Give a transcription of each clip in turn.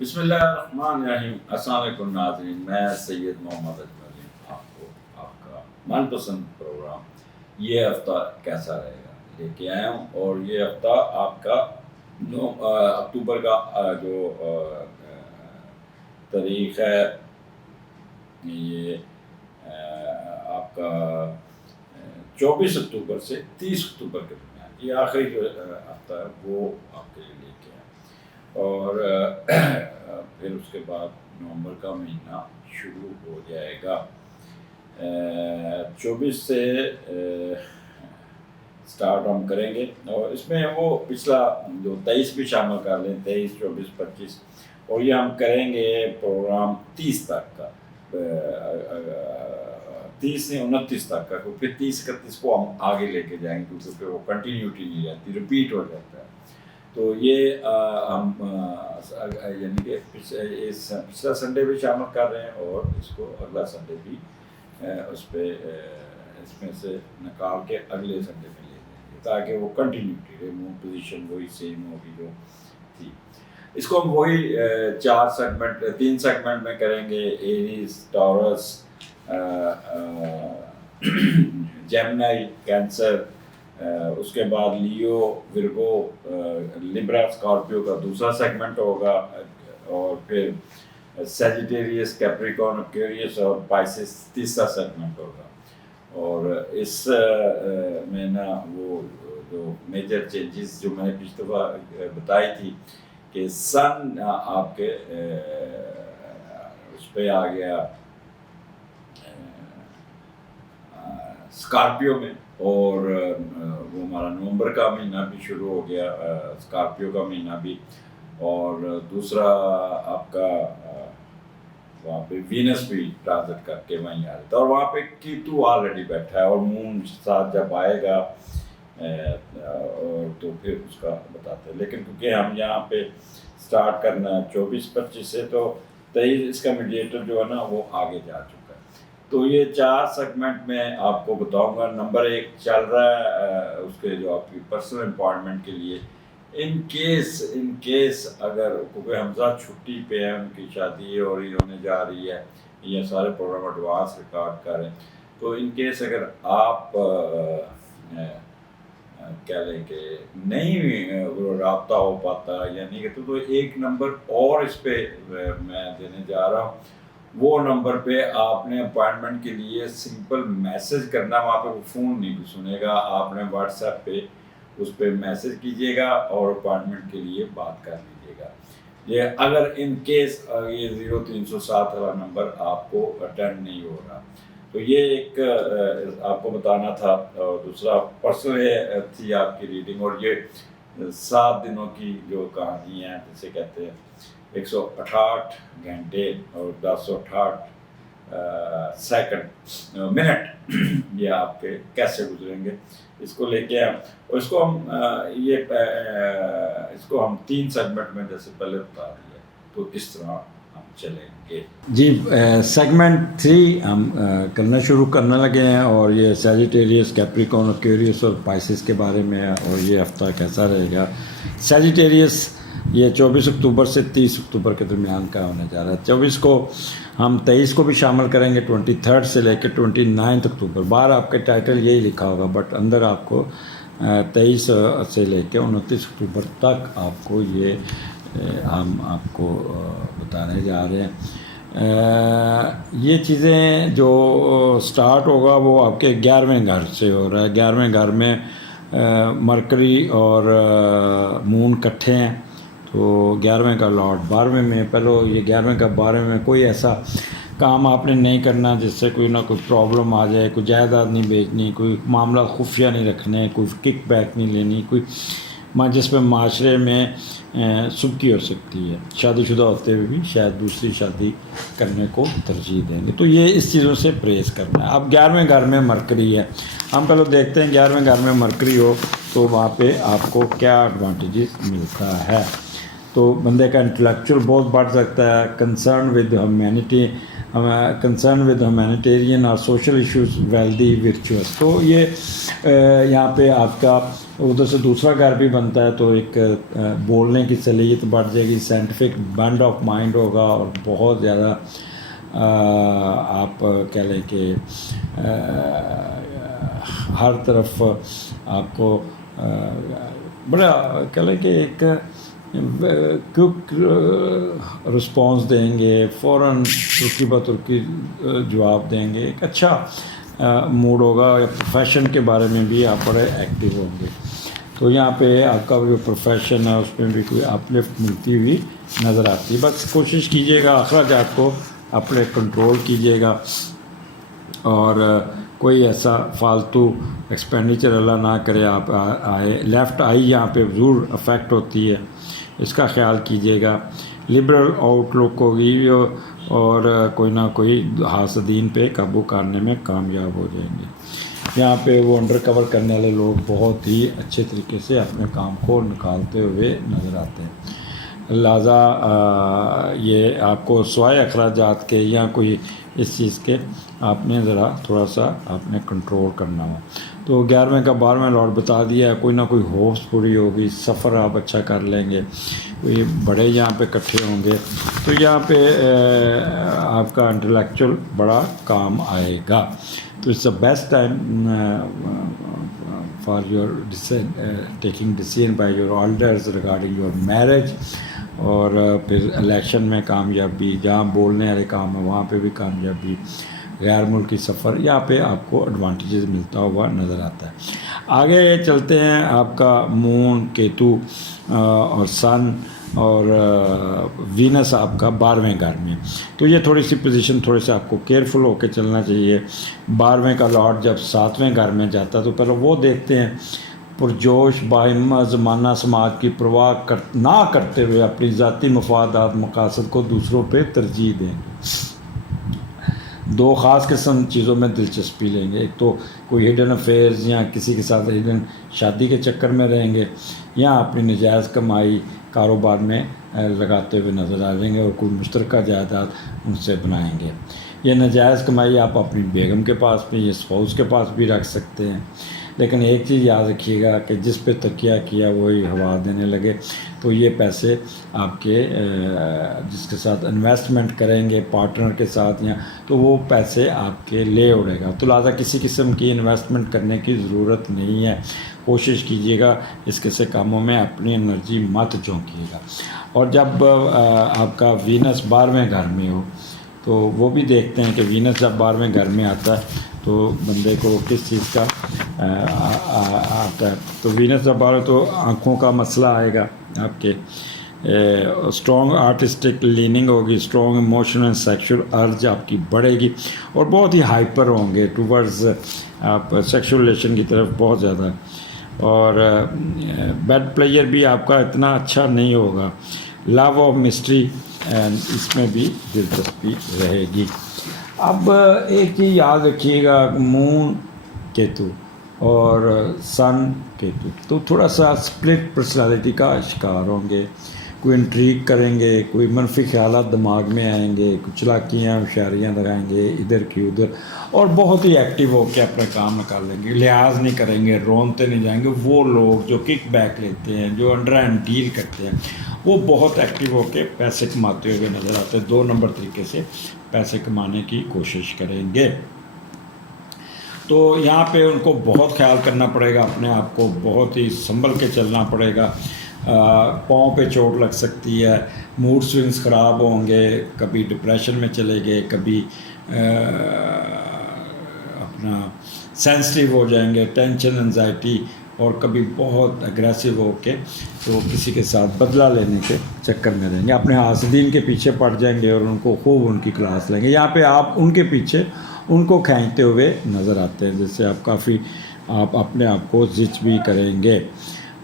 بسم اللہ الرحمن الرحیم۔ السلام علیکم ناظرین، میں سید محمد اجمل آپ کو آپ کا من پسند پروگرام یہ ہفتہ کیسا رہے گا لے کے آیا ہوں، اور یہ ہفتہ آپ کا 9 اکتوبر کا جو تاریخ ہے، یہ آپ کا 24 اکتوبر سے 30 اکتوبر کے درمیان یہ آخری جو ہفتہ ہے وہ آپ کے لیے لے کے آیا، اور پھر اس کے بعد نومبر کا مہینہ شروع ہو جائے گا۔ 24 سے سٹارٹ ہم کریں گے، اور اس میں وہ پچھلا جو 23 بھی شامل کر لیں، 23، 24، 25، اور یہ ہم کریں گے پروگرام 30 تک کا، 30 سے 29 تک کا، پھر 30، 31 کو ہم آگے لے کے جائیں گے، کیونکہ پھر وہ کنٹینیوٹی نہیں رہتی، ریپیٹ ہو جاتا ہے۔ تو یہ ہم یعنی کہ پچھلا سنڈے بھی شامل کر رہے ہیں، اور اس کو اگلا سنڈے بھی اس پہ اس میں سے نکال کے اگلے سنڈے میں لے جائیں گے، تاکہ وہ کنٹینیوٹی رہے، مون پوزیشن وہی سیم ہوگی جو تھی۔ اس کو ہم وہی 3 سیگمنٹ میں کریں گے: ایریز، ٹورس، جیمنائی، کینسر، اس کے بعد لیو، ورگو، لیبرا، اسکارپیو کا دوسرا سیگمنٹ ہوگا، اور پھر سیجیٹیریس، کیپریکارن، ایکویریس اور پائسس تیسرا سیگمنٹ ہوگا۔ اور اس میں نا وہ جو میجر چینجز جو میں نے پچھلی دفعہ بتائی تھی کہ سن آپ کے اس پہ آ گیا اسکارپیو میں، اور وہ ہمارا نومبر کا مہینہ بھی شروع ہو گیا، اسکارپیو کا مہینہ بھی، اور دوسرا آپ کا وہاں پہ وینس بھی ٹرانزٹ کر کے وہیں آ جاتا ہے، اور وہاں پہ کیتو آلریڈی بیٹھا ہے، اور مون ساتھ جب آئے گا اور تو پھر اس کا بتاتے ہیں۔ لیکن کیونکہ ہم یہاں پہ سٹارٹ کرنا ہے 24-25 سے، تو 23 اس کا میڈیٹر جو ہے نا وہ آگے جا چکا ہے۔ تو یہ 4 سیگمنٹ میں آپ کو بتاؤں گا۔ نمبر 1 چل رہا ہے اس کے جو آپ کی پرسنل امپوائنٹمنٹ کے لیے، ان کیس اگر کیونکہ حمزہ چھٹی پہ ہے، ان کی شادی اور یہ ہونے جا رہی ہے، یہ سارے پروگرام ایڈوانس ریکارڈ کریں، تو ان کیس اگر آپ کہہ لیں کہ نہیں وہ رابطہ ہو پاتا یا نہیں کہ تو ایک نمبر اور اس پہ میں دینے جا رہا ہوں۔ وہ نمبر پہ آپ نے اپوائنٹمنٹ کے لیے سمپل میسج کرنا، وہاں پہ وہ فون نہیں سنے گا، آپ نے واٹس ایپ پہ اس پہ میسج کیجیے گا اور اپوائنٹمنٹ کے لیے بات کر لیجیے گا۔ یہ اگر ان کیس یہ 0307 والا نمبر آپ کو اٹینڈ نہیں ہو رہا، تو یہ ایک آپ کو بتانا تھا۔ اور دوسرا پرسنل تھی آپ کی ریڈنگ، اور یہ 7 دنوں کی جو کہانی ہے، جسے کہتے ہیں 168 گھنٹے اور 1068 منٹ، یہ آپ کے کیسے گزریں گے، اس کو لے کے اور اس کو ہم 3 سیگمنٹ میں جیسے پہلے بتا دیا، تو اس طرح ہم چلیں گے۔ جی، سیگمنٹ 3 ہم کرنے لگے ہیں، اور یہ سیجیٹیریس، کیپریکارن، ایکویریس اور پائسس کے بارے میں ہے، اور یہ ہفتہ کیسا رہے گا۔ سیجیٹیریس یہ 24 اکتوبر سے 30 اکتوبر کے درمیان کا ہونے جا رہا ہے۔ 24 کو ہم 23 کو بھی شامل کریں گے، 23 سے لے کے 29 اکتوبر۔ باہر آپ کے ٹائٹل یہی لکھا ہوگا، بٹ اندر آپ کو 23 سے لے کے 29 اکتوبر تک آپ کو یہ ہم آپ کو بتانے جا رہے ہیں۔ یہ چیزیں جو سٹارٹ ہوگا وہ آپ کے 11ویں گھر سے ہو رہا ہے۔ 11ویں گھر میں مرکری اور مون کٹھے ہیں، تو 11ویں کا لارڈ 12ویں میں۔ پہلے یہ 11ویں کا 12ویں میں کوئی ایسا کام آپ نے نہیں کرنا جس سے کوئی نہ کوئی پرابلم آ جائے، کوئی جائیداد نہیں بیچنی، کوئی معاملہ خفیہ نہیں رکھنے، کوئی کک بیک نہیں لینی، کوئی جس میں معاشرے میں سبکی ہو سکتی ہے۔ شادی شدہ ہوتے ہوئے بھی شاید دوسری شادی کرنے کو ترجیح دیں گے، تو یہ اس چیزوں سے پرہیز کرنا ہے۔ اب 11ویں گھر میں مرکری ہے، ہم پہلے دیکھتے ہیں 11ویں گھر میں مرکری ہو تو وہاں پہ آپ کو کیا ایڈوانٹیجز ملتا ہے۔ تو بندے کا انٹلیکچوئل بہت بڑھ سکتا ہے، کنسرن ود ہیومینیٹیرین اور سوشل ایشوز، ویلدی، ورچوئس۔ تو یہ یہاں پہ آپ کا ادھر سے دوسرا گھر بھی بنتا ہے، تو ایک بولنے کی صلاحیت بڑھ جائے گی، سائنٹیفک بینڈ آف مائنڈ ہوگا، اور بہت زیادہ آپ کہہ لیں کہ ہر طرف آپ کو بڑا کہہ لیں کہ ایک کوئک رسپانس دیں گے، فوراً ترکی بترکی جواب دیں گے، ایک اچھا موڈ ہوگا، یا پروفیشن کے بارے میں بھی آپ بڑے ایکٹیو ہوں گے. تو یہاں پہ آپ کا جو پروفیشن ہے اس میں بھی کوئی اپلفٹ ملتی ہوئی نظر آتی ہے. بس کوشش کیجیے گا اخراجات کو اپنے کنٹرول کیجیے گا، اور کوئی ایسا فالتو ایکسپینڈیچر اللہ نہ کرے. آپ لیفٹ آئی یہاں پہ ضرور افیکٹ ہوتی ہے، اس کا خیال کیجیے گا. لبرل آؤٹ لک ہوگی، اور کوئی نہ کوئی حاسدین پہ قابو کرنے میں کامیاب ہو جائیں گے. یہاں پہ وہ انڈر کور کرنے والے لوگ بہت ہی اچھے طریقے سے اپنے کام کو نکالتے ہوئے نظر آتے ہیں. لہٰذا یہ آپ کو سوائے اخراجات کے یا کوئی اس چیز کے آپ نے ذرا تھوڑا سا آپ نے کنٹرول کرنا ہو. تو 11ویں کا 12ویں لاٹ بتا دیا ہے، کوئی نہ کوئی ہوپس پوری ہوگی، سفر آپ اچھا کر لیں گے، کوئی بڑے یہاں پہ اکٹھے ہوں گے، تو یہاں پہ آپ کا انٹلیکچوئل بڑا کام آئے گا. تو it's the best time for your taking decision by your elders regarding your marriage. اور پھر الیکشن میں کامیابی، جہاں بولنے والے کام ہیں وہاں پہ بھی کامیابی، غیر ملکی سفر، یہاں پہ آپ کو ایڈوانٹیجز ملتا ہوا نظر آتا ہے. آگے چلتے ہیں. آپ کا مون، کیتو اور سن اور وینس آپ کا 12ویں گھر میں، تو یہ تھوڑی سی پوزیشن تھوڑے سے آپ کو کیئرفل ہو کے چلنا چاہیے. 12ویں کا لاٹ جب 7ویں گھر میں جاتا ہے تو پہلے وہ دیکھتے ہیں پرجوش باہمہ زمانہ سماج کی پرواہ نہ کرتے ہوئے اپنی ذاتی مفادات مقاصد کو دوسروں پہ ترجیح دیں گے. دو خاص قسم چیزوں میں دلچسپی لیں گے. ایک تو کوئی ہڈن افیئرز یا کسی کے ساتھ ہڈن شادی کے چکر میں رہیں گے، یا اپنی نجائز کمائی کاروبار میں لگاتے ہوئے نظر آ جائیں گے، اور کوئی مشترکہ جائیداد ان سے بنائیں گے. یہ نجائز کمائی آپ اپنی بیگم کے پاس بھی، یہ اسپاؤس کے پاس بھی رکھ سکتے ہیں. لیکن ایک چیز یاد رکھیے گا کہ جس پہ تکیہ کیا وہی ہوا دینے لگے. تو یہ پیسے آپ کے جس کے ساتھ انویسٹمنٹ کریں گے پارٹنر کے ساتھ، یا تو وہ پیسے آپ کے لے اڑے گا. تو لہٰذا کسی قسم کی انویسٹمنٹ کرنے کی ضرورت نہیں ہے. کوشش کیجیے گا اس قسم کاموں میں اپنی انرجی مت جھونکیے گا. اور جب آپ کا وینس 12ویں گھر میں ہو تو وہ بھی دیکھتے ہیں کہ وینس جب 12ویں گھر میں آتا ہے تو بندے کو کس چیز کا آتا ہے. تو وینس جب 12 تو آنکھوں کا مسئلہ آئے گا آپ کے. اسٹرانگ آرٹسٹک لیننگ ہوگی، اسٹرانگ ایموشنل اینڈ سیکشول ارج آپ کی بڑھے گی، اور بہت ہی ہائپر ہوں گے ٹوورڈز آپ سیکشول ریلیشن کی طرف بہت زیادہ. اور بیڈ پلیئر بھی آپ کا اتنا اچھا نہیں ہوگا. لو آف مسٹری اینڈ اس میں بھی دلچسپی رہے گی. اب ایک چیز یاد رکھیے گا، مون کیتو اور سن کیتو تو تھوڑا سا سپلٹ پرسنالٹی کا شکار ہوں گے. کوئی انٹریگ کریں گے، کوئی منفی خیالات دماغ میں آئیں گے، کچھ چلاکیاں ہوشیاریاں لگائیں گے ادھر کی ادھر، اور بہت ہی ایکٹیو ہو کے اپنا کام نکال لیں گے. لحاظ نہیں کریں گے، رونتے نہیں جائیں گے. وہ لوگ جو کک بیک لیتے ہیں، جو انڈر اینڈ ڈیل کرتے ہیں، وہ بہت ایکٹیو ہو کے پیسے کماتے ہوئے نظر آتے ہیں. 2 نمبر طریقے سے پیسے کمانے کی کوشش کریں گے. تو یہاں پہ ان کو بہت خیال کرنا پڑے گا، اپنے آپ کو بہت ہی سنبھل کے چلنا پڑے گا. پاؤں پہ چوٹ لگ سکتی ہے، موڈ سوئنگز خراب ہوں گے، کبھی ڈپریشن میں چلے گئے، کبھی اپنا سینسٹیو ہو جائیں گے، ٹینشن انزائٹی، اور کبھی بہت اگریسو ہو کے تو کسی کے ساتھ بدلہ لینے کے چکر میں رہیں گے. اپنے حاسدین کے پیچھے پڑ جائیں گے اور ان کو خوب ان کی کلاس لیں گے. یہاں پہ آپ ان کے پیچھے ان کو کھینچتے ہوئے نظر آتے ہیں، جس سے آپ کافی آپ اپنے آپ کو زچ بھی کریں گے.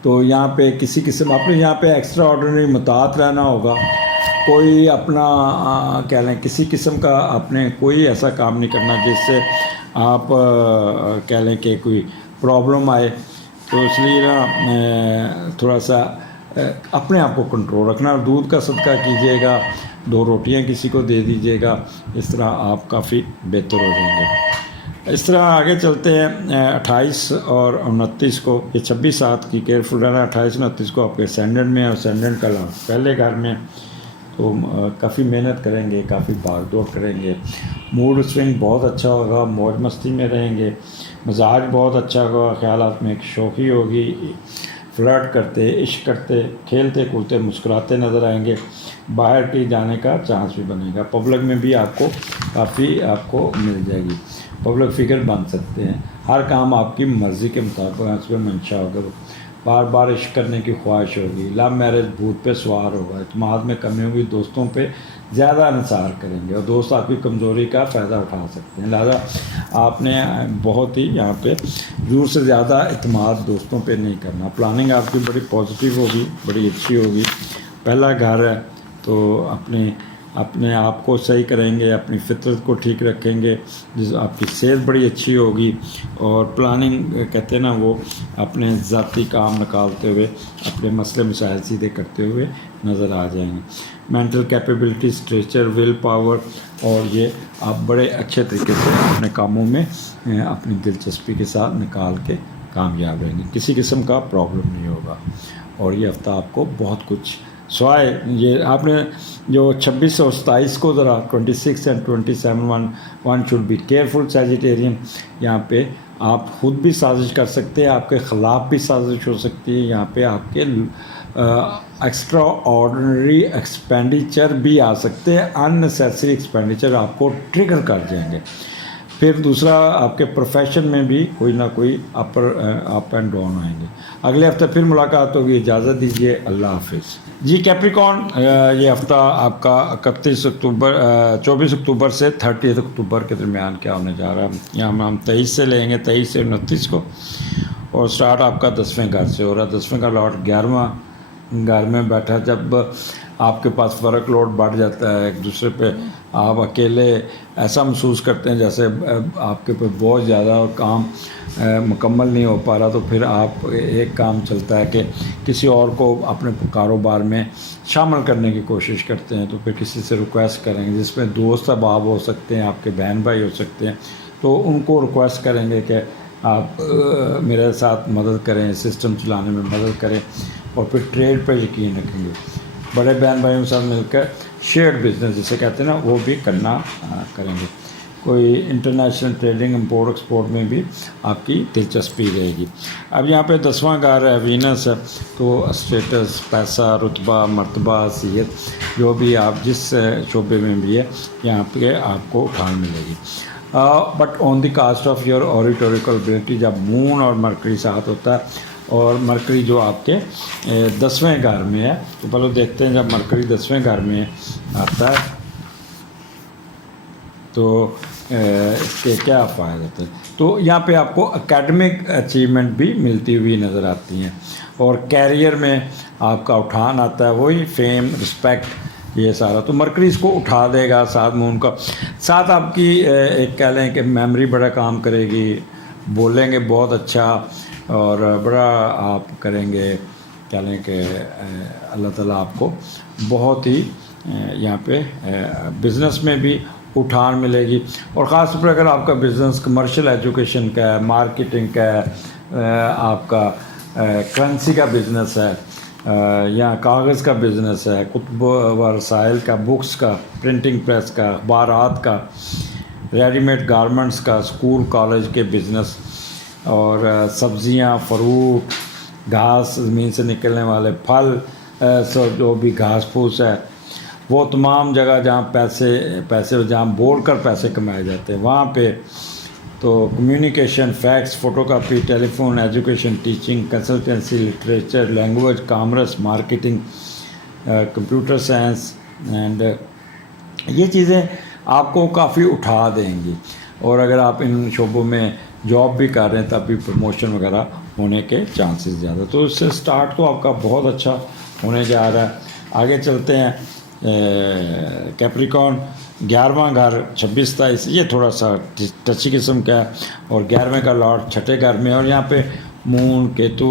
تو یہاں پہ کسی قسم اپنے یہاں پہ ایکسٹرا آرڈنری محتاط رہنا ہوگا. کوئی اپنا کہہ لیں کسی قسم کا اپنے کوئی ایسا کام نہیں کرنا جس سے آپ کہہ لیں کہ کوئی پرابلم آئے. تو اس لیے نا تھوڑا سا اپنے آپ کو کنٹرول رکھنا. اور دودھ کا صدقہ کیجیے گا، 2 روٹیاں کسی کو دے دیجیے گا، اس طرح آپ کافی بہتر ہو جائیں گے. اس طرح آگے چلتے ہیں 28 اور 29 کو، یہ 26/7 کی کیئرفل رہنا. 28-29 کو آپ کے اسینڈنٹ میں، اور اسینڈنٹ کا لارڈ پہلے گھر میں، تو کافی محنت کریں گے، کافی بھاگ دوڑ کریں گے. موڈ سوئنگ بہت اچھا ہوگا، موج مستی میں رہیں گے، مزاج بہت اچھا ہوگا، خیالات میں ایک شوخی ہوگی، فلرٹ کرتے، عشق کرتے، کھیلتے کودتے مسکراتے نظر آئیں گے. باہر کی جانے کا چانس بھی بنے گا. پبلک میں بھی آپ کو کافی آپ کو مل جائے گی، پبلک فگر بن سکتے ہیں. ہر کام آپ کی مرضی کے مطابق اس پہ منشا ہوگا. بار بار عشق کرنے کی خواہش ہوگی. لو میرج بھوت پہ سوار ہوگا. اعتماد میں کمی ہوگی. دوستوں پہ زیادہ انحصار کریں گے، اور دوست آپ کی کمزوری کا فائدہ اٹھا سکتے ہیں. لہٰذا آپ نے بہت ہی یہاں پہ ضرور سے زیادہ اعتماد دوستوں پہ نہیں کرنا. پلاننگ آپ کی بڑی پازیٹیو ہوگی، بڑی اچھی ہوگی. پہلا گھر ہے تو اپنے آپ کو صحیح کریں گے، اپنی فطرت کو ٹھیک رکھیں گے، جس آپ کی صحت بڑی اچھی ہوگی. اور پلاننگ کہتے ہیں نا، وہ اپنے ذاتی کام نکالتے ہوئے، اپنے مسئلے مسائل سیدھے کرتے ہوئے نظر آ جائیں گے. Mental capability, stretcher, will power, اور یہ آپ بڑے اچھے طریقے سے اپنے کاموں میں اپنی دلچسپی کے ساتھ نکال کے کامیاب رہیں گے. کسی قسم کا پرابلم نہیں ہوگا. اور یہ ہفتہ آپ کو بہت کچھ سوائے یہ آپ نے جو 26 اور 27 کو ذرا 26 and 27 one should be careful Sagittarian. یہاں پہ آپ خود بھی سازش کر سکتے ہیں، آپ کے خلاف بھی سازش ہو سکتی ہے. یہاں پہ آپ کے ایکسٹرا آرڈنری ایکسپینڈیچر بھی آ سکتے ہیں. ان نیسیسری ایکسپینڈیچر آپ کو ٹریگر کر جائیں گے. پھر دوسرا، آپ کے پروفیشن میں بھی کوئی نہ کوئی اپ اینڈ ڈاؤن آئیں گے. اگلے ہفتے پھر ملاقات ہوگی. اجازت دیجیے، اللہ حافظ. جی کیپریکارن، یہ ہفتہ آپ کا 24 اکتوبر سے 30 اکتوبر کے درمیان کیا ہونے جا رہا ہے. یہاں ہم 23 سے لیں گے، 23 سے 29 کو، اور سٹارٹ آپ کا 10ویں گھر سے ہو رہا ہے. 10ویں کا لارڈ 11واں گھر میں بیٹھا. جب آپ کے پاس ورک لوڈ بڑھ جاتا ہے، ایک دوسرے پہ آپ اکیلے ایسا محسوس کرتے ہیں جیسے آپ کے پہ بہت زیادہ کام مکمل نہیں ہو پا رہا، تو پھر آپ ایک کام چلتا ہے کہ کسی اور کو اپنے کاروبار میں شامل کرنے کی کوشش کرتے ہیں. تو پھر کسی سے ریکویسٹ کریں گے، جس میں دوست احباب ہو سکتے ہیں، آپ کے بہن بھائی ہو سکتے ہیں، تو ان کو ریکویسٹ کریں گے کہ آپ میرے ساتھ مدد کریں، سسٹم چلانے میں مدد کریں. اور پھر ٹریڈ پہ یقین رکھیں گے. بڑے بہن بھائیوں کے ساتھ مل کر شیئرڈ بزنس جسے کہتے ہیں نا، وہ بھی کریں گے. کوئی انٹرنیشنل ٹریڈنگ، امپورٹ ایکسپورٹ میں بھی آپ کی دلچسپی رہے گی. اب یہاں پہ 10واں گھر ہے، وینس ہے، تو اسٹیٹس، پیسہ، رتبہ، مرتبہ، حیثیت، جو بھی آپ جس شعبے میں بھی ہے، یہاں پہ آپ کو اٹھان ملے گی. But on the cost of your oratorical ability. جب مون اور مرکری ساتھ ہوتا ہے، اور مرکری جو آپ کے 10ویں گھر میں ہے، تو پہلے دیکھتے ہیں جب مرکری 10ویں گھر میں آتا ہے تو اس کے کیا فائدے ہوتے ہیں. تو یہاں پہ آپ کو اکیڈمک اچیومنٹ بھی ملتی ہوئی نظر آتی ہیں، اور کیریئر میں آپ کا اٹھان آتا ہے، وہی فیم، رسپیکٹ، یہ سارا. تو مرکری اس کو اٹھا دے گا. ساتھ مون کا ساتھ آپ کی ایک کہہ لیں کہ میموری بڑا کام کرے گی، بولیں گے بہت اچھا، اور بڑا آپ کریں گے، کہہ لیں کہ اللہ تعالیٰ آپ کو بہت ہی یہاں پہ بزنس میں بھی اٹھان ملے گی. اور خاص طور پر اگر آپ کا بزنس کمرشل ایجوکیشن کا ہے، مارکیٹنگ کا ہے، آپ کا کرنسی کا بزنس ہے، یا کاغذ کا بزنس ہے، کتب و رسائل کا، بکس کا، پرنٹنگ پریس کا، اخبارات کا، ریڈی میڈ گارمنٹس کا، اسکول کالج کے بزنس، اور سبزیاں، فروٹ، گھاس، زمین سے نکلنے والے پھل، جو بھی گھاس پھوس ہے، وہ تمام جگہ جہاں پیسے جہاں بول کر پیسے کمائے جاتے ہیں، وہاں پہ. تو communication, fax, photocopy, telephone, education, teaching, consultancy, literature, language, commerce, marketing, computer science, and یہ چیزیں آپ کو کافی اٹھا دیں گی. اور اگر آپ ان شعبوں میں جاب بھی کر رہے ہیں، تب بھی پروموشن وغیرہ ہونے کے چانسز زیادہ. تو اس سے سٹارٹ تو آپ کا بہت اچھا ہونے جا رہا ہے. آگے چلتے ہیں. کیپریکارن 11واں گھر 26-27، یہ تھوڑا سا ٹچی قسم کا ہے، اور 11ویں کا لارڈ 6ٹھے گھر میں، اور یہاں پہ مون، کیتو،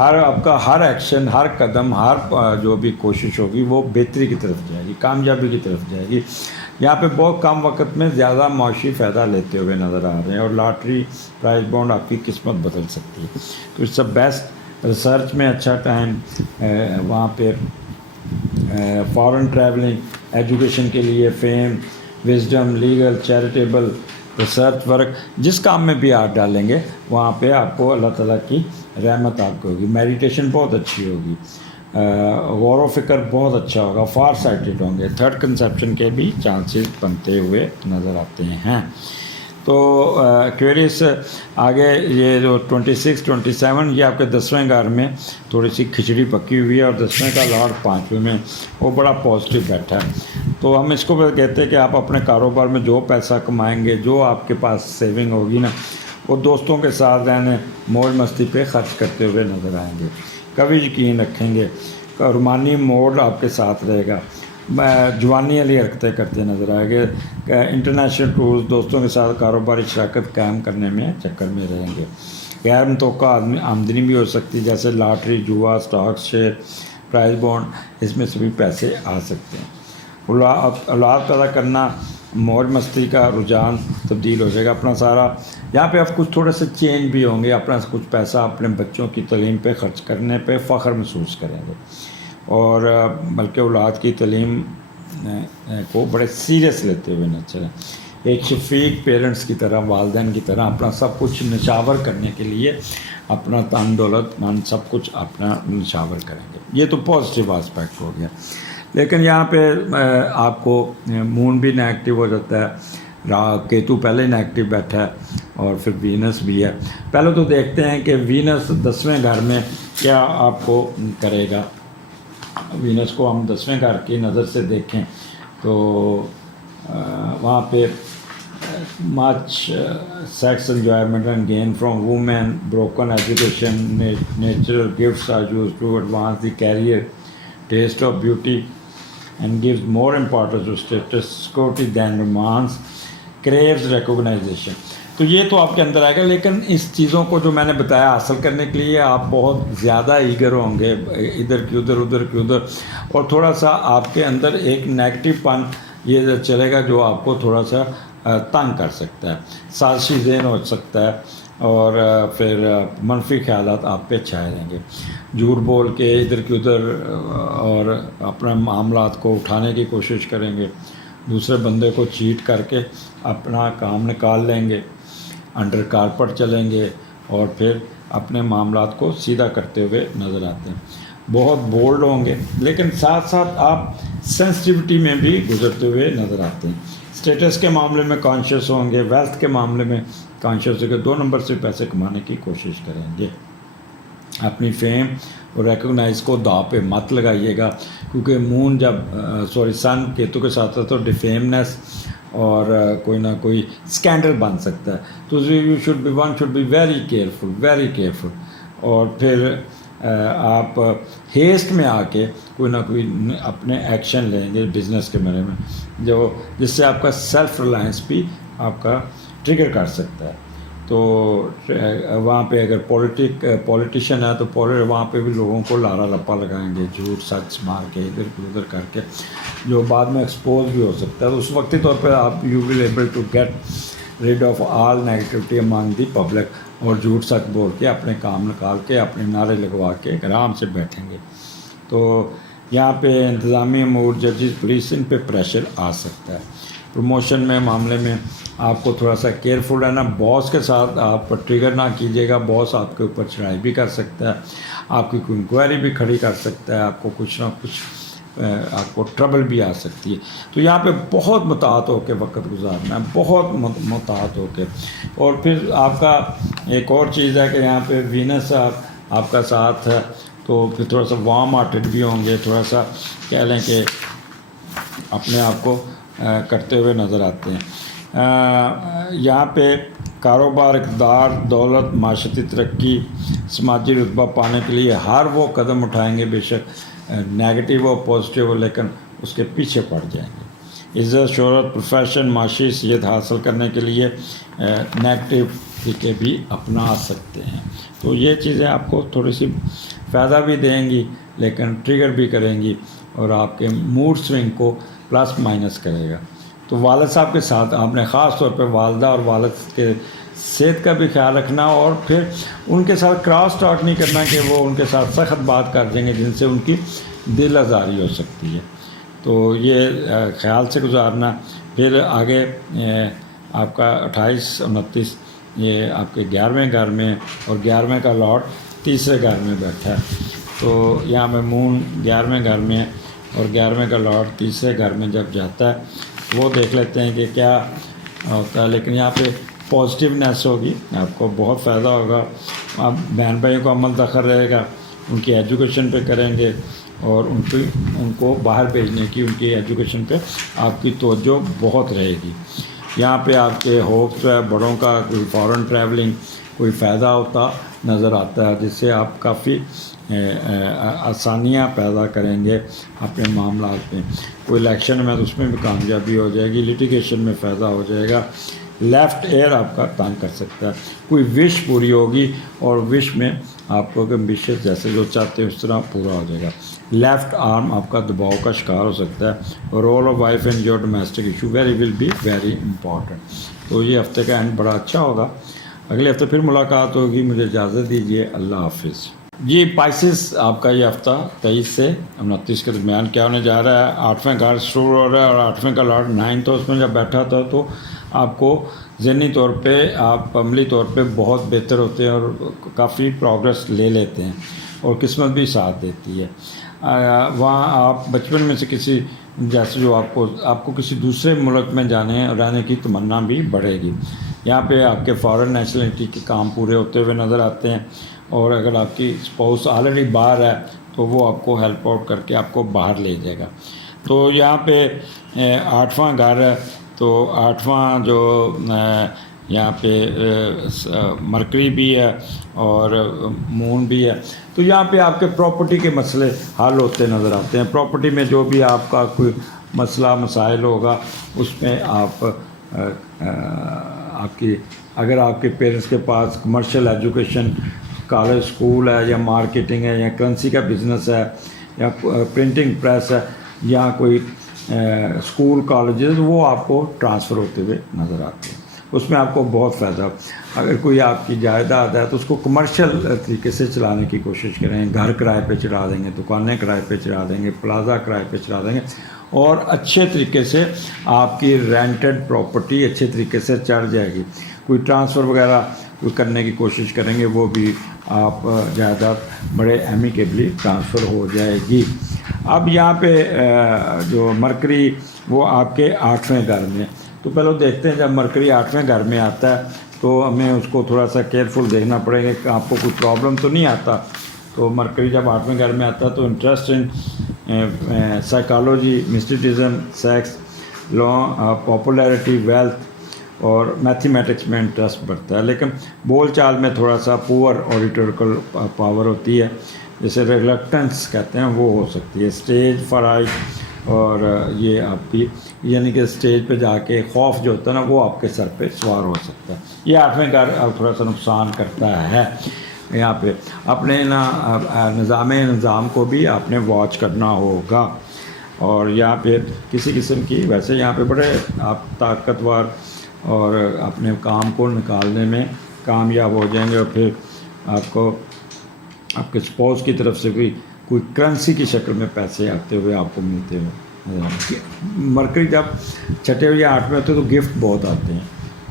ہر آپ کا ہر ایکشن، ہر قدم، ہر جو بھی کوشش ہوگی وہ بہتری کی طرف جائے گی، کامیابی کی طرف جائے گی. یہاں پہ بہت کم وقت میں زیادہ معاشی فائدہ لیتے ہوئے نظر آ رہے ہیں، اور لاٹری پرائز بانڈ آپ کی قسمت بدل سکتی ہے. تو اٹس بیسٹ. ریسرچ میں اچھا ٹائم، وہاں پہ فارن ٹریولنگ، ایجوکیشن کے لیے، fame, wisdom, legal, charitable, research work, جس کام میں بھی آپ ڈالیں گے وہاں پہ آپ کو اللہ تعالیٰ کی رحمت آپ کو ہوگی. میڈیٹیشن بہت اچھی ہوگی، غور و فکر بہت اچھا ہوگا، فار سائٹڈ ہوں گے، تھرڈ کنسیپشن کے بھی چانسز بنتے ہوئے نظر آتے ہیں. تو ایکویریس آگے یہ جو 26 27 یہ آپ کے 10ویں گھر میں تھوڑی سی کھچڑی پکی ہوئی ہے، اور 10ویں کا لارڈ 5ویں میں وہ بڑا پازیٹیو بیٹھا ہے. تو ہم اس کو کہتے ہیں کہ آپ اپنے کاروبار میں جو پیسہ کمائیں گے، جو آپ کے پاس سیونگ ہوگی نا، وہ دوستوں کے ساتھ رہنے، موج مستی پہ خرچ کرتے ہوئے نظر آئیں گے. کبھی یقین رکھیں گے رومانی موڈ آپ کے ساتھ رہے گا، جوانی والی حرکتیں کرتے نظر آئے گے. انٹرنیشنل ٹورز، دوستوں کے ساتھ کاروباری شراکت قائم کرنے میں چکر میں رہیں گے. غیر متوقع آمدنی بھی ہو سکتی، جیسے لاٹری، جوا، سٹاکس، شیئر، پرائز بانڈ، اس میں سے بھی پیسے آ سکتے ہیں. اولاد پیدا کرنا، موج مستی کا رجحان تبدیل ہو جائے گا اپنا سارا. یہاں پہ آپ کچھ تھوڑے سے چینج بھی ہوں گے، اپنا کچھ پیسہ اپنے بچوں کی تعلیم پہ خرچ کرنے پہ فخر محسوس کریں گے، اور بلکہ اولاد کی تعلیم کو بڑے سیریس لیتے ہوئے نہ چلیں. ایک شفیق پیرنٹس کی طرح، والدین کی طرح اپنا سب کچھ نچھاور کرنے کے لیے اپنا تن دولت من سب کچھ اپنا نچھاور کریں گے. یہ تو پازیٹیو آسپیکٹ ہو گیا. لیکن یہاں پہ آپ کو مون بھی نیگیٹو ہو جاتا ہے، کیتو پہلے نیگیٹو بیٹھا ہے، اور پھر وینس بھی ہے. پہلے تو دیکھتے ہیں کہ وینس 10ویں گھر میں کیا آپ کو کرے گا. وینس کو ہم 10ویں گھر کی نظر سے دیکھیں تو وہاں پہ much sex enjoyment and gain from women, broken education, natural gifts are use to advance the career, taste of beauty and gives more importance to status, security than romance, craves recognition. تو یہ تو آپ کے اندر آئے گا. لیکن اس چیزوں کو جو میں نے بتایا حاصل کرنے کے لیے آپ بہت زیادہ ایگر ہوں گے، ادھر کی ادھر، ادھر کی ادھر، اور تھوڑا سا آپ کے اندر ایک نیگیٹو پن یہ چلے گا جو آپ کو تھوڑا سا تنگ کر سکتا ہے، سازشی ذہن ہو سکتا ہے، اور پھر منفی خیالات آپ پہ چھائے رہیں گے. جھوٹ بول کے ادھر کی ادھر اور اپنے معاملات کو اٹھانے کی کوشش کریں گے، دوسرے بندے کو چیٹ کر کے اپنا کام نکال لیں گے، انڈر کارپٹ چلیں گے، اور پھر اپنے معاملات کو سیدھا کرتے ہوئے نظر آتے ہیں. بہت بولڈ ہوں گے، لیکن ساتھ ساتھ آپ سینسٹیوٹی میں بھی گزرتے ہوئے نظر آتے ہیں. اسٹیٹس کے معاملے میں کانشیس ہوں گے، ویلتھ کے معاملے میں کانشیس ہو کے 2 نمبر سے پیسے کمانے کی کوشش کریں گے. اپنی فیم اور ریکگنائز کو داؤ پہ مت لگائیے گا، کیونکہ مون جب سن کیتو کے ساتھ ہے تو ڈیفیمنس اور کوئی نہ کوئی اسکینڈل بن سکتا ہے. تو one should be very careful. اور پھر آپ ہیسٹ میں آ کے کوئی نہ کوئی اپنے ایکشن لیں گے بزنس کے بارے میں، جس سے آپ کا سیلف ریلائنس بھی آپ کا ٹریگر کر سکتا ہے. تو وہاں پہ اگر پولیٹیشین ہے تو وہاں پہ بھی لوگوں کو لارا لپا لگائیں گے، جھوٹ سچ مار کے ادھر کی ادھر کر کے، جو بعد میں ایکسپوز بھی ہو سکتا ہے. تو اس وقتی طور پہ آپ you will able to get rid of all negativity among the public, اور جھوٹ سچ بول کے اپنے کام نکال کے اپنے نعرے لگوا کے آرام سے بیٹھیں گے. تو یہاں پہ انتظامی امور، ججز، پولیس، ان پہ پریشر آ سکتا ہے. پروموشن میں معاملے میں آپ کو تھوڑا سا کیئرفل رہنا. باس کے ساتھ آپ ٹریگر نہ کیجیے گا، باس آپ کے اوپر چڑھائی بھی کر سکتا ہے، آپ کی کوئی انکوائری بھی کھڑی کر سکتا ہے، آپ کو کچھ نہ کچھ آپ کو ٹربل بھی آ سکتی ہے. تو یہاں پہ بہت محتاط ہو کے وقت گزارنا ہے، بہت محتاط ہو کے. اور پھر آپ کا ایک اور چیز ہے کہ یہاں پہ وینس آپ کا ساتھ ہے، تو پھر تھوڑا سا وارم ہارٹڈ بھی ہوں گے، تھوڑا سا کہہ لیں کہ اپنے آپ کو کرتے ہوئے نظر آتے ہیں. یہاں پہ کاروبار، اقتدار، دولت، معاشرتی ترقی، سماجی رتبہ پانے کے لیے ہر وہ قدم اٹھائیں گے، بے شک نیگیٹو اور پازیٹیو ہو، لیکن اس کے پیچھے پڑ جائیں گے. عزت، شہرت، پروفیشن، معاشی صحت حاصل کرنے کے لیے نیگیٹو طریقے بھی اپنا سکتے ہیں. تو یہ چیزیں آپ کو تھوڑی سی فائدہ بھی دیں گی لیکن ٹریگر بھی کریں گی اور آپ کے موڈ سوئنگ کو پلس مائنس کرے گا. تو والد صاحب کے ساتھ آپ نے خاص طور پہ والدہ اور والد کے صحت کا بھی خیال رکھنا اور پھر ان کے ساتھ کراس ٹاک نہیں کرنا کہ وہ ان کے ساتھ سخت بات کر دیں گے جن سے ان کی دل آزاری ہو سکتی ہے. تو یہ خیال سے گزارنا. پھر آگے آپ کا 28 29 یہ آپ کے 11ویں گھر میں اور 11ویں کا لاٹ تیسرے گھر میں بیٹھا ہے. تو یہاں پہ مون 11ویں گھر میں اور 11ویں کا لاٹ تیسرے گھر میں جب جاتا ہے وہ دیکھ لیتے ہیں کہ کیا ہوتا ہے. لیکن یہاں پہ پازیٹیونیس ہوگی, آپ کو بہت فائدہ ہوگا. آپ بہن بھائیوں کو عمل دخل رہے گا, ان کی ایجوکیشن پہ کریں گے اور ان کو باہر بھیجنے کی ان کی ایجوکیشن پہ آپ کی توجہ بہت رہے گی. یہاں پہ آپ کے ہوپس ہے بڑوں کا کوئی فارن ٹریولنگ کوئی فائدہ ہوتا نظر آتا ہے جس سے آپ کافی آسانیاں پیدا کریں گے اپنے معاملات میں. کوئی الیکشن میں تو اس میں بھی کامیابی ہو جائے گی, لٹیگیشن میں فائدہ ہو جائے گا. لیفٹ ایئر آپ کا تنگ کر سکتا ہے, کوئی وش پوری ہوگی اور وش میں آپ کو امبیشس جیسے جو چاہتے ہیں اس طرح پورا ہو جائے گا. لیفٹ آرم آپ کا دباؤ کا شکار ہو سکتا ہے. Role of wife and your domestic issue will be very important. تو یہ ہفتے کا اینڈ بڑا اچھا ہوگا. اگلے ہفتے پھر ملاقات ہوگی. مجھے اجازت دیجیے. اللہ حافظ. جی پائسس آپ کا یہ ہفتہ 23 سے 29 کے درمیان کیا ہونے جا رہا ہے. 8ویں گھر شروع ہو رہا ہے اور 8ویں کا لاٹ 9 تو اس میں جب بیٹھا تھا تو آپ کو ذہنی طور پہ آپ عملی طور پہ بہت بہتر ہوتے ہیں اور کافی پروگرس لے لیتے ہیں اور قسمت بھی ساتھ دیتی ہے. وہاں آپ بچپن میں سے کسی جیسے جو آپ کو کسی دوسرے ملک میں رہنے کی تمنا بھی بڑھے گی. یہاں پہ آپ کے فارن نیشنلٹی کے کام پورے ہوتے ہوئے نظر آتے ہیں اور اگر آپ کی اسپاؤس آلریڈی باہر ہے تو وہ آپ کو ہیلپ آؤٹ کر کے آپ کو باہر لے جائے گا. تو یہاں پہ 8واں گھر ہے تو 8واں جو یہاں پہ مرکری بھی ہے اور مون بھی ہے. تو یہاں پہ آپ کے پراپرٹی کے مسئلے حل ہوتے نظر آتے ہیں. پراپرٹی میں جو بھی آپ کا کوئی مسئلہ مسائل ہوگا اس میں آپ کی اگر آپ کے پیرنٹس کے پاس کمرشل ایجوکیشن کالج اسکول ہے یا مارکیٹنگ ہے یا کرنسی کا بزنس ہے یا پرنٹنگ پریس ہے یا کوئی اسکول کالجز وہ آپ کو ٹرانسفر ہوتے ہوئے نظر آتے ہیں. اس میں آپ کو بہت فائدہ. اگر کوئی آپ کی جائیداد ہے تو اس کو کمرشل طریقے سے چلانے کی کوشش کریں. گھر کرائے پہ چڑھا دیں گے, دکانیں کرائے پہ چڑھا دیں گے, پلازا کرائے پہ چڑھا دیں گے اور اچھے طریقے سے آپ کی رینٹڈ پراپرٹی اچھے طریقے سے چڑھ جائے گی. کوئی ٹرانسفر وغیرہ کرنے کی کوشش کریں گے وہ بھی آپ جائیداد بڑے ایمیکیبلی ٹرانسفر ہو جائے گی. اب یہاں پہ جو مرکری وہ آپ کے 8ویں گھر میں. تو پہلے دیکھتے ہیں جب مرکری 8ویں گھر میں آتا ہے تو ہمیں اس کو تھوڑا سا کیئرفل دیکھنا پڑے گا کہ آپ کو کوئی پرابلم تو نہیں آتا. تو مرکری جب 8ویں گھر میں آتا ہے تو interest in psychology, mysticism, sex, law, popularity, wealth اور میتھمیٹکس میں انٹرسٹ بڑھتا ہے. لیکن بول چال میں تھوڑا سا پور آڈیٹورکل پاور ہوتی ہے جیسے ریلکٹنس کہتے ہیں وہ ہو سکتی ہے. اسٹیج فرائض اور یہ آپ کی یعنی کہ اسٹیج پہ جا کے خوف جو ہوتا ہے نا وہ آپ کے سر پہ سوار ہو سکتا ہے. یہ 8ویں گھر تھوڑا سا نقصان کرتا ہے. یہاں پہ اپنے نظام کو بھی آپ نے واچ کرنا ہوگا. اور یہاں پہ کسی قسم کی ویسے یہاں پہ بڑے آپ طاقتور اور اپنے کام کو نکالنے میں کامیاب ہو جائیں گے اور پھر آپ کو آپ کے اسپاؤس کی طرف سے کوئی کرنسی کی شکل میں پیسے آتے ہوئے آپ کو ملتے ہوئے. مرکری جب 6 یا 8 میں ہوتے تو گفٹ بہت آتے ہیں,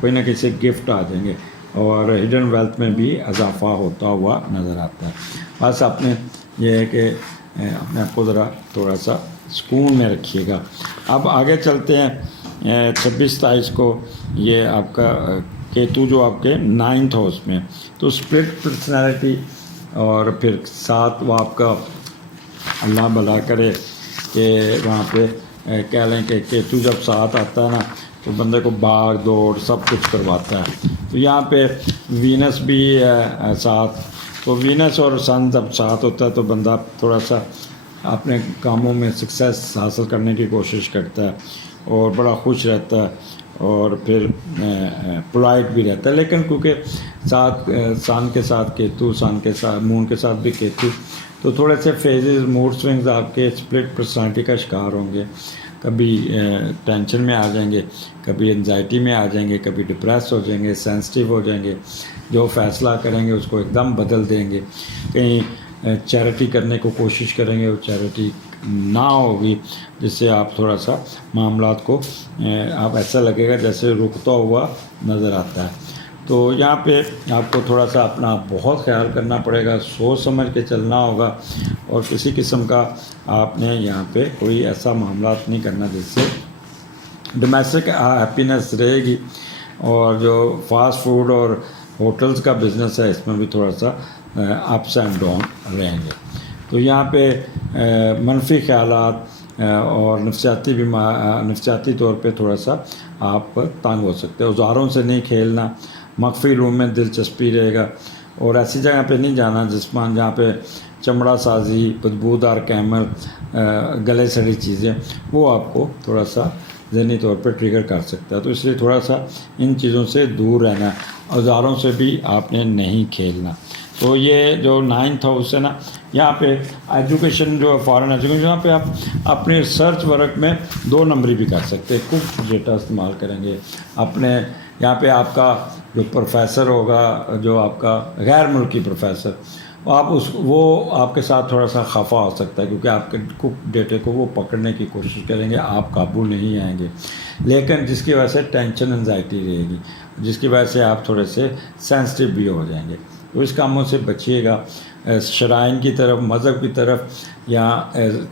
کوئی نہ کسی گفٹ آ جائیں گے اور ہڈن ویلتھ میں بھی اضافہ ہوتا ہوا نظر آتا ہے. بس اپنے یہ ہے کہ اپنے آپ کو ذرا تھوڑا سا سکون میں رکھیے گا. اب آگے چلتے ہیں. 26-27 کو یہ آپ کا کیتو جو آپ کے 9th ہاؤس میں تو اسپرٹ پرسنالٹی اور پھر ساتھ وہ آپ کا اللہ بھلا کرے کہ وہاں پہ کہہ لیں کہ کیتو جب ساتھ آتا ہے نا تو بندے کو بھاگ دوڑ سب کچھ کرواتا ہے. تو یہاں پہ وینس بھی ہے ساتھ. تو وینس اور سن جب ساتھ ہوتا ہے تو بندہ تھوڑا سا اپنے کاموں میں سکسیس حاصل کرنے کی کوشش کرتا ہے. اور بڑا خوش رہتا ہے اور پھر پولائٹ بھی رہتا ہے. لیکن کیونکہ ساتھ سان کے ساتھ کیتو، سان کے ساتھ مون کے ساتھ بھی کیتو، تو تھوڑے سے فیزز، موڈ سوئنگز آپ کے اسپلٹ پرسنالٹی کا شکار ہوں گے. کبھی ٹینشن میں آ جائیں گے، کبھی انزائٹی میں آ جائیں گے، کبھی ڈپریس ہو جائیں گے، سینسٹیو ہو جائیں گے. جو فیصلہ کریں گے اس کو ایک دم بدل دیں گے. کہیں چیریٹی کرنے کو کوشش کریں گے، وہ چیریٹی نہ ہوگی، جس سے آپ تھوڑا سا معاملات کو آپ ایسا لگے گا جیسے رکتا ہوا نظر آتا ہے. تو یہاں پہ آپ کو تھوڑا سا اپنا بہت خیال کرنا پڑے گا، سوچ سمجھ کے چلنا ہوگا، اور کسی قسم کا آپ نے یہاں پہ کوئی ایسا معاملات نہیں کرنا جس سے ڈومیسٹک ہیپینس رہے گی. اور جو فاسٹ فوڈ اور ہوٹلز کا بزنس ہے اس میں بھی تھوڑا سا اپس اینڈ ڈاؤن رہیں گے. تو یہاں پہ منفی خیالات اور نفسیاتی طور پہ تھوڑا سا آپ تنگ ہو سکتے ہیں. اوزاروں سے نہیں کھیلنا، مخفی روم میں دلچسپی رہے گا، اور ایسی جگہ پہ نہیں جانا جہاں پہ چمڑا سازی، بدبودار کیمل، گلے سڑی چیزیں، وہ آپ کو تھوڑا سا ذہنی طور پہ ٹریگر کر سکتا ہے. تو اس لیے تھوڑا سا ان چیزوں سے دور رہنا ہے. اوزاروں سے بھی آپ نے نہیں کھیلنا. تو یہ جو 9th ہاؤس ہے نا، یہاں پہ ایجوکیشن جو فارن ایجوکیشن، یہاں پہ آپ اپنے ریسرچ ورک میں 2 نمبری بھی کر سکتے ہیں. کچھ ڈیٹا استعمال کریں گے اپنے یہاں پہ. آپ کا جو پروفیسر ہوگا، جو آپ کا غیر ملکی پروفیسر، وہ آپ کے ساتھ تھوڑا سا خفا ہو سکتا ہے، کیونکہ آپ کے ڈیٹے کو وہ پکڑنے کی کوشش کریں گے، آپ قابو نہیں آئیں گے. لیکن جس کی وجہ سے ٹینشن انزائٹی رہے گی، جس کی وجہ سے آپ تھوڑے سے سینسٹیو بھی ہو جائیں گے. تو اس کاموں سے بچیے گا. شرائن کی طرف، مذہب کی طرف یا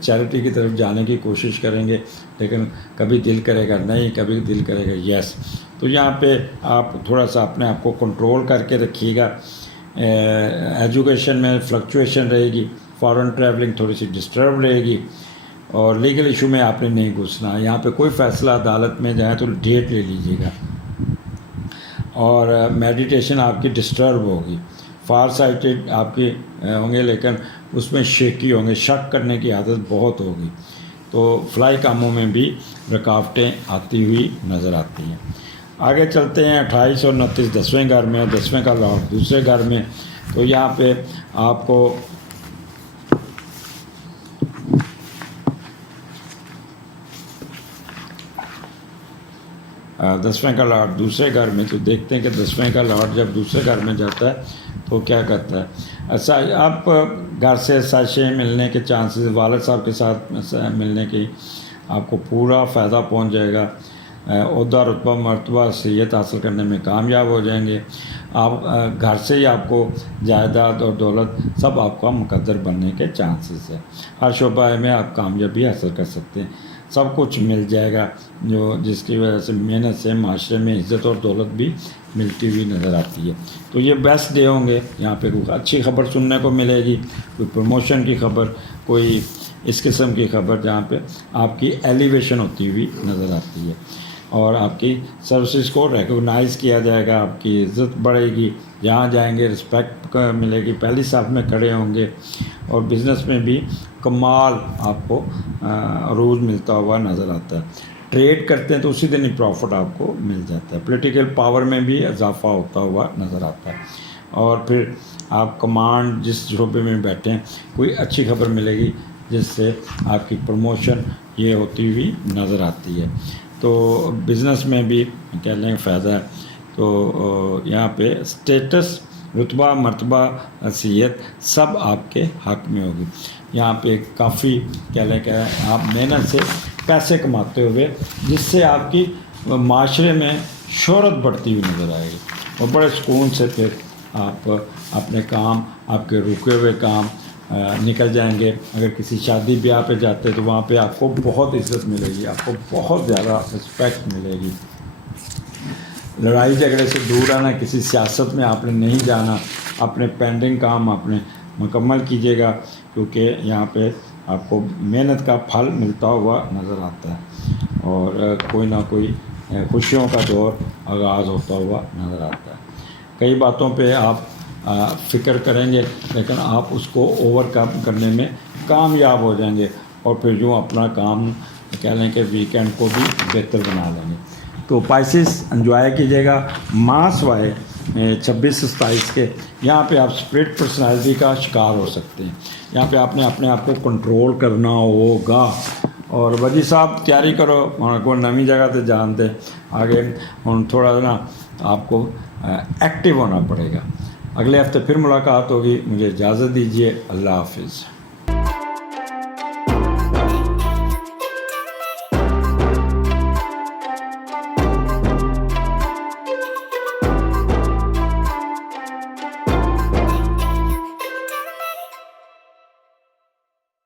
چیریٹی کی طرف جانے کی کوشش کریں گے، لیکن کبھی دل کرے گا نہیں، کبھی دل کرے گا یس. تو یہاں پہ آپ تھوڑا سا اپنے آپ کو کنٹرول کر کے رکھیے گا. ایجوکیشن میں فلکچویشن رہے گی، فارن ٹریولنگ تھوڑی سی ڈسٹرب رہے گی، اور لیگل ایشو میں آپ نے نہیں گھسنا. یہاں پہ کوئی فیصلہ عدالت میں جائے تو ڈیٹ لے لیجیے گا. اور میڈیٹیشن آپ کی ڈسٹرب ہوگی. فار سائٹڈ آپ کی ہوں گے، لیکن اس میں شیکی ہوں گے، شک کرنے کی عادت بہت ہوگی. تو فلائی کاموں میں بھی رکاوٹیں آتی ہوئی نظر آتی ہیں. آگے چلتے ہیں. 28 اور 29 10ویں گھر میں، 10ویں کا لارڈ دوسرے گھر میں. تو یہاں پہ آپ کو دسویں کا لارڈ دوسرے گھر میں. تو دیکھتے ہیں کہ 10ویں کا لارڈ جب دوسرے گھر میں جاتا ہے تو کیا کرتا ہے. ایسا آپ گھر سے سازشیں ملنے کے چانسز، والد صاحب کے ساتھ ملنے کی آپ کو پورا فائدہ پہنچ جائے گا. عہدہ، رتبہ، مرتبہ، صحت حاصل کرنے میں کامیاب ہو جائیں گے. آپ گھر سے ہی آپ کو جائیداد اور دولت سب آپ کا مقدر بننے کے چانسز ہیں. ہر شعبہ میں آپ کامیابی حاصل کر سکتے ہیں. سب کچھ مل جائے گا، جس کی وجہ سے محنت سے معاشرے میں عزت اور دولت بھی ملتی ہوئی نظر آتی ہے. تو یہ بیسٹ ڈے ہوں گے. یہاں پہ کوئی اچھی خبر سننے کو ملے گی، کوئی پروموشن کی خبر، کوئی اس قسم کی خبر جہاں پہ آپ کی ایلیویشن ہوتی ہوئی نظر آتی ہے، اور آپ کی سروسز کو ریکگنائز کیا جائے گا. آپ کی عزت بڑھے گی، جہاں جائیں گے رسپیکٹ ملے گی، پہلی صف میں کھڑے ہوں گے. اور بزنس میں بھی کمال آپ کو عروج ملتا ہوا نظر آتا ہے. ٹریڈ کرتے ہیں تو اسی دن ہی پروفٹ آپ کو مل جاتا ہے. پولیٹیکل پاور میں بھی اضافہ ہوتا ہوا نظر آتا ہے. اور پھر آپ کمانڈ جس شعبے میں بیٹھے ہیں، کوئی اچھی خبر ملے گی جس سے آپ کی پروموشن یہ ہوتی ہوئی نظر آتی ہے. تو بزنس میں بھی کہہ لیں فائدہ ہے. تو یہاں پہ اسٹیٹس، رتبہ، مرتبہ، حیثیت سب آپ کے حق میں ہوگی. یہاں پہ کافی کہہ لیں کہ آپ محنت سے پیسے کماتے ہوئے، جس سے آپ کی معاشرے میں شہرت بڑھتی ہوئی نظر آئے گی، اور بڑے سکون سے پھر آپ اپنے کام، آپ کے رکے ہوئے کام نکل جائیں گے. اگر کسی شادی بیاہ پہ جاتے تو وہاں پہ آپ کو بہت عزت ملے گی، آپ کو بہت زیادہ رسپیکٹ ملے گی. لڑائی جھگڑے سے دور رہنا، کسی سیاست میں آپ نے نہیں جانا. اپنے پینڈنگ کام اپنے مکمل کیجیے گا، کیونکہ یہاں پہ آپ کو محنت کا پھل ملتا ہوا نظر آتا ہے، اور کوئی نہ کوئی خوشیوں کا دور آغاز ہوتا ہوا نظر آتا ہے. کئی باتوں پہ آپ فکر کریں گے، لیکن آپ اس کو اوور کم کرنے میں کامیاب ہو جائیں گے، اور پھر یوں اپنا کام کہہ لیں کہ ویکینڈ کو بھی بہتر بنا لیں گے. تو پائسس انجوائے کیجیے گا ماس وائے 26-27 کے. یہاں پہ آپ اسپرٹ پرسنالٹی کا شکار ہو سکتے ہیں. یہاں پہ آپ نے اپنے آپ کو کنٹرول کرنا ہوگا. اور وجی صاحب تیاری کرو کو نئی جگہ تے جان دے آگے ہوں تھوڑا نا آپ کو ایکٹیو ہونا پڑے گا. اگلے ہفتے پھر ملاقات ہوگی. مجھے اجازت دیجیے. اللہ حافظ.